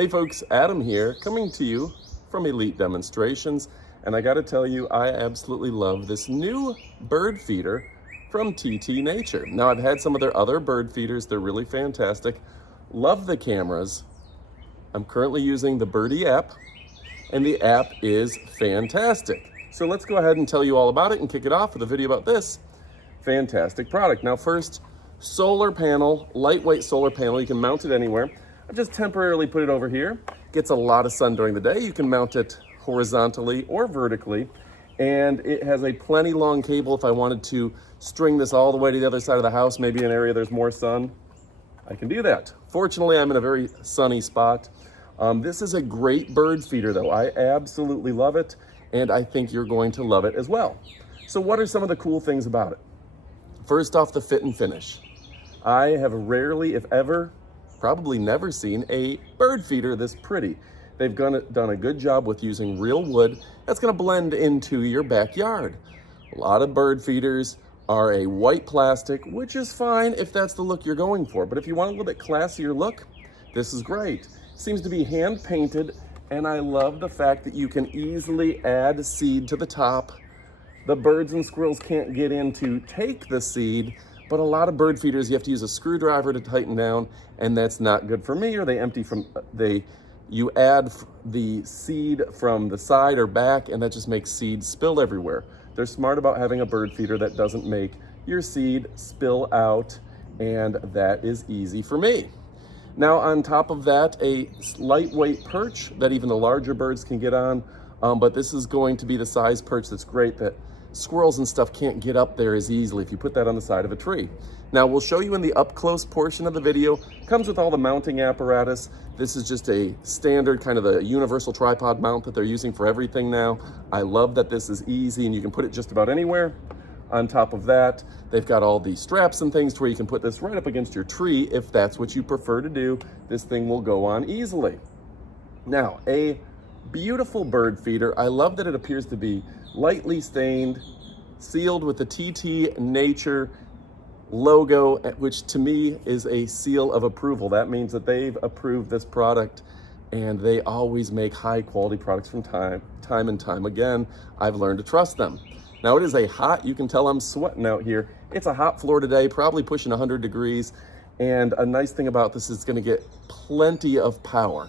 Hey folks, Adam here, coming to you from Elite Demonstrations, and I gotta tell you, I absolutely love this new bird feeder from TT Nature. Now, I've had some of their other bird feeders, they're really fantastic. Love the cameras. I'm currently using the Birdie app, and the app is fantastic. So let's go ahead and tell you all about it and kick it off with a video about this fantastic product. Now first, solar panel, lightweight solar panel, you can mount it anywhere. I've just temporarily put it over here. Gets a lot of sun during the day. You can mount it horizontally or vertically. And it has a plenty long cable if I wanted to string this all the way to the other side of the house, maybe an area there's more sun, I can do that. Fortunately, I'm in a very sunny spot. This is a great bird feeder though. I absolutely love it, and I think you're going to love it as well. So what are some of the cool things about it? First off, the fit and finish. I have rarely, if ever, probably never seen a bird feeder this pretty. They've done a good job with using real wood that's gonna blend into your backyard. A lot of bird feeders are a white plastic, which is fine if that's the look you're going for. But if you want a little bit classier look, this is great. Seems to be hand painted, and I love the fact that you can easily add seed to the top. The birds and squirrels can't get in to take the seed, but a lot of bird feeders, you have to use a screwdriver to tighten down, and that's not good for me, or you add the seed from the side or back, and that just makes seed spill everywhere. They're smart about having a bird feeder that doesn't make your seed spill out, and that is easy for me. Now on top of that, a lightweight perch that even the larger birds can get on, but this is going to be the size perch that's great that squirrels and stuff can't get up there as easily if you put that on the side of a tree. Now we'll show you in the up close portion of the video. Comes with all the mounting apparatus. This is just a standard kind of a universal tripod mount that they're using for everything now. I love that this is easy and you can put it just about anywhere. On top of that, they've got all the straps and things to where you can put this right up against your tree if that's what you prefer to do. This thing will go on easily. Now, a beautiful bird feeder. I love that it appears to be lightly stained, sealed with the TT Nature logo, which to me is a seal of approval. That means that they've approved this product, and they always make high quality products from time and time again. I've learned to trust them. Now it is you can tell I'm sweating out here. It's a hot floor today, probably pushing 100 degrees. And a nice thing about this is it's gonna get plenty of power.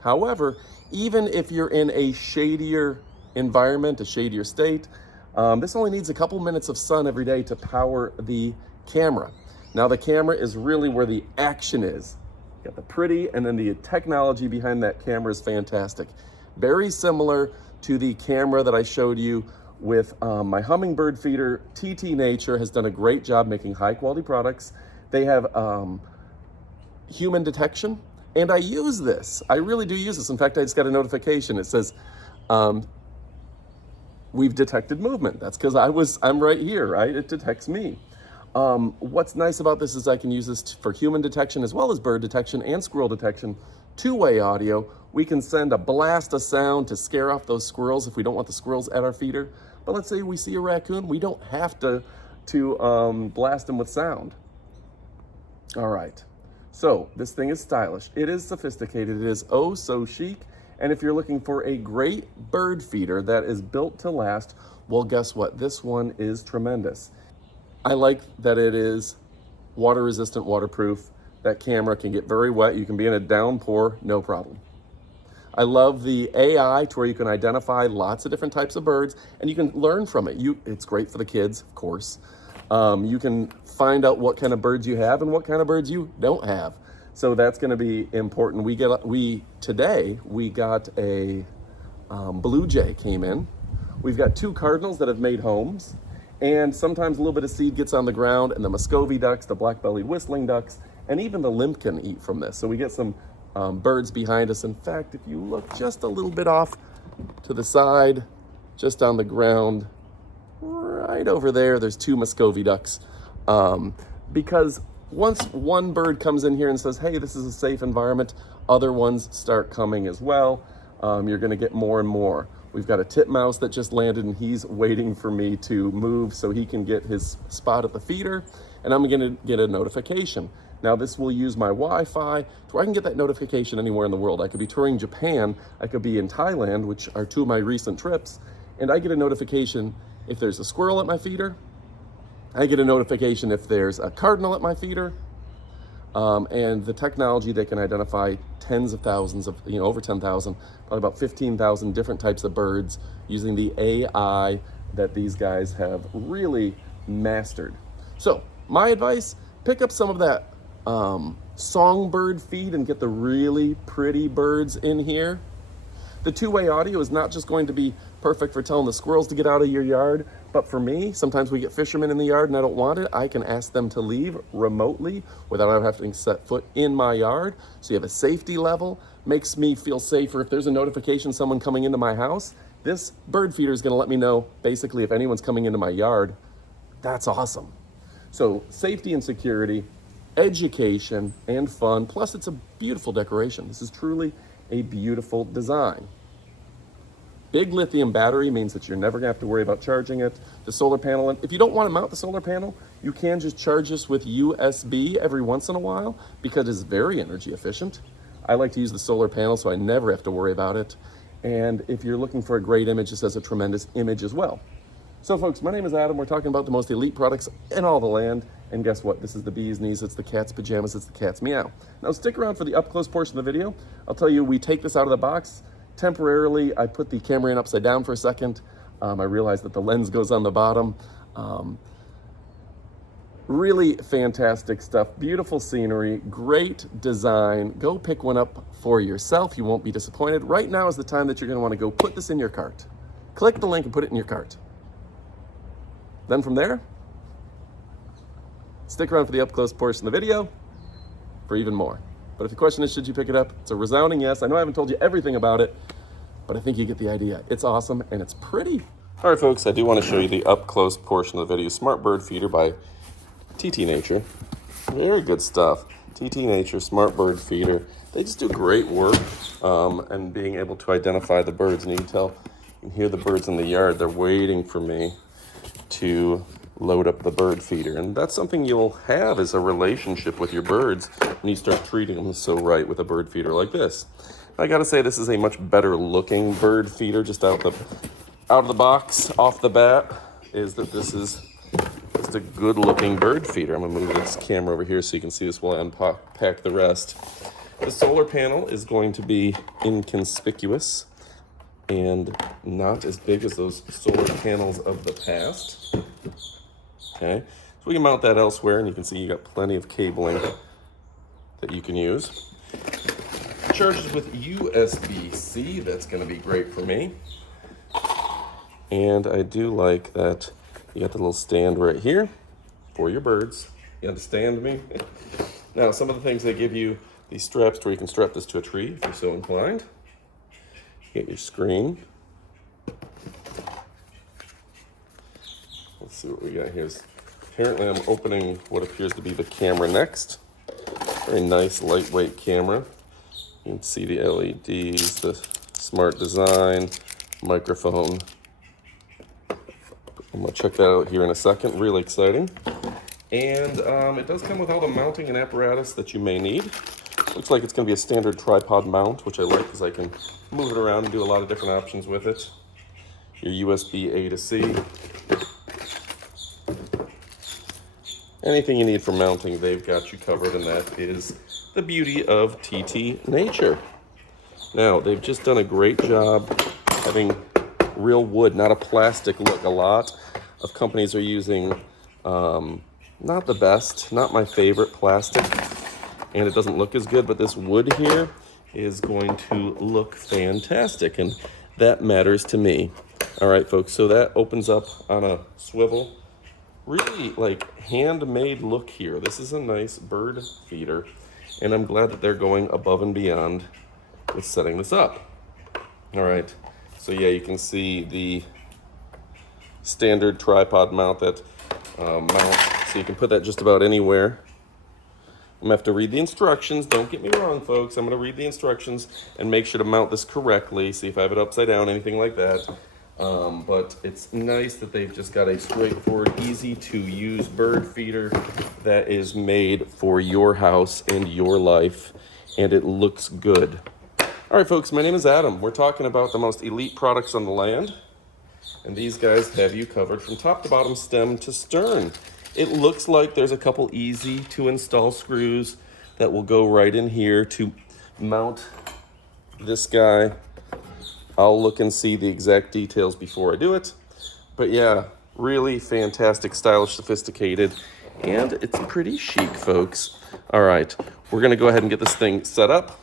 However, even if you're in a shadier environment, a shadier state, this only needs a couple minutes of sun every day to power the camera. Now the camera is really where the action is. You got the pretty, and then the technology behind that camera is fantastic. Very similar to the camera that I showed you with my hummingbird feeder. TT Nature has done a great job making high quality products. They have human detection, and I use this. I really do use this. In fact, I just got a notification. It says, we've detected movement. That's because I'm right here, right? It detects me. What's nice about this is I can use this for human detection as well as bird detection and squirrel detection. Two-way audio. We can send a blast of sound to scare off those squirrels if we don't want the squirrels at our feeder. But let's say we see a raccoon, we don't have to blast them with sound. All right, so this thing is stylish. It is sophisticated. It is oh so chic. And if you're looking for a great bird feeder that is built to last, well, guess what? This one is tremendous. I like that it is water resistant, waterproof. That camera can get very wet. You can be in a downpour, no problem. I love the AI to where you can identify lots of different types of birds and you can learn from it. It's great for the kids, of course. You can find out what kind of birds you have and what kind of birds you don't have. So that's gonna be important. Today we got a blue jay came in. We've got two cardinals that have made homes, and sometimes a little bit of seed gets on the ground, and the Muscovy ducks, the black-bellied whistling ducks, and even the limpkin eat from this. So we get some birds behind us. In fact, if you look just a little bit off to the side, just on the ground, right over there, there's two Muscovy ducks. Because once one bird comes in here and says, hey, this is a safe environment, other ones start coming as well. You're gonna get more and more. We've got a titmouse that just landed, and he's waiting for me to move so he can get his spot at the feeder, and I'm gonna get a notification. Now this will use my Wi-Fi to where I can get that notification anywhere in the world. I could be touring Japan, I could be in Thailand, which are 2 of my recent trips, and I get a notification if there's a squirrel at my feeder. I get a notification if there's a cardinal at my feeder. And the technology, they can identify tens of thousands of, over 10,000, probably about 15,000 different types of birds using the AI that these guys have really mastered. So my advice, pick up some of that songbird feed and get the really pretty birds in here. The two-way audio is not just going to be perfect for telling the squirrels to get out of your yard, but for me, sometimes we get fishermen in the yard and I don't want it. I can ask them to leave remotely without having to set foot in my yard. So you have a safety level, makes me feel safer. If there's a notification, someone coming into my house, this bird feeder is gonna let me know basically if anyone's coming into my yard. That's awesome. So safety and security, education and fun, plus it's a beautiful decoration. This is truly a beautiful design. Big lithium battery means that you're never gonna have to worry about charging it. The solar panel, and if you don't wanna mount the solar panel, you can just charge this with USB every once in a while because it's very energy efficient. I like to use the solar panel so I never have to worry about it. And if you're looking for a great image, this has a tremendous image as well. So folks, my name is Adam. We're talking about the most elite products in all the land. And guess what? This is the bee's knees, it's the cat's pajamas, it's the cat's meow. Now stick around for the up close portion of the video. I'll tell you, we take this out of the box. Temporarily, I put the camera in upside down for a second. I realized that the lens goes on the bottom. Really fantastic stuff, beautiful scenery, great design. Go pick one up for yourself. You won't be disappointed. Right now is the time that you're gonna wanna go put this in your cart. Click the link and put it in your cart. Then from there, stick around for the up close portion of the video for even more. But if the question is, should you pick it up? It's a resounding yes. I know I haven't told you everything about it, but I think you get the idea. It's awesome and it's pretty. All right, folks, I do want to show you the up close portion of the video. Smart Bird Feeder by TT Nature. Very good stuff. TT Nature, Smart Bird Feeder. They just do great work and being able to identify the birds. And you can hear the birds in the yard. They're waiting for me to load up the bird feeder, and that's something you'll have is a relationship with your birds when you start treating them so right with a bird feeder like this. I gotta say, this is a much better looking bird feeder just out of the box, off the bat, is that this is just a good looking bird feeder. I'm gonna move this camera over here so you can see this while I unpack the rest. The solar panel is going to be inconspicuous and not as big as those solar panels of the past. Okay, so we can mount that elsewhere, and you can see you got plenty of cabling that you can use. Charges with USB-C, that's gonna be great for me. And I do like that you got the little stand right here for your birds. You understand me? Now, some of the things they give you, these straps where you can strap this to a tree if you're so inclined. Get your screen. Let's see what we got here. Apparently I'm opening what appears to be the camera next. Very nice, lightweight camera. You can see the LEDs, the smart design, microphone. I'm gonna check that out here in a second. Really exciting. And it does come with all the mounting and apparatus that you may need. Looks like it's gonna be a standard tripod mount, which I like because I can move it around and do a lot of different options with it. Your USB A to C. Anything you need for mounting, they've got you covered, and that is the beauty of TT Nature. Now, they've just done a great job having real wood, not a plastic look. A lot of companies are using not the best, not my favorite plastic, and it doesn't look as good, but this wood here is going to look fantastic, and that matters to me. All right, folks, so that opens up on a swivel. Really like handmade look here. This is a nice bird feeder, and I'm glad that they're going above and beyond with setting this up. All right, so yeah, you can see the standard tripod mount that mounts, so you can put that just about anywhere. I'm gonna have to read the instructions. Don't get me wrong, folks. I'm gonna read the instructions and make sure to mount this correctly. See if I have it upside down, anything like that. But it's nice that they've just got a straightforward, easy to use bird feeder that is made for your house and your life, and it looks good. All right, folks, my name is Adam. We're talking about the most elite products on the land, and these guys have you covered from top to bottom, stem to stern. It looks like there's a couple easy to install screws that will go right in here to mount this guy. I'll look and see the exact details before I do it. But yeah, really fantastic, stylish, sophisticated, and it's pretty chic, folks. All right, we're gonna go ahead and get this thing set up.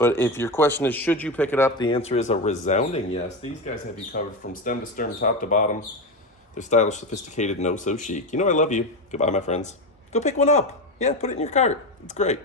But if your question is, should you pick it up? The answer is a resounding yes. These guys have you covered from stem to stern, top to bottom. They're stylish, sophisticated, and oh so chic. You know I love you. Goodbye, my friends. Go pick one up. Yeah, put it in your cart. It's great.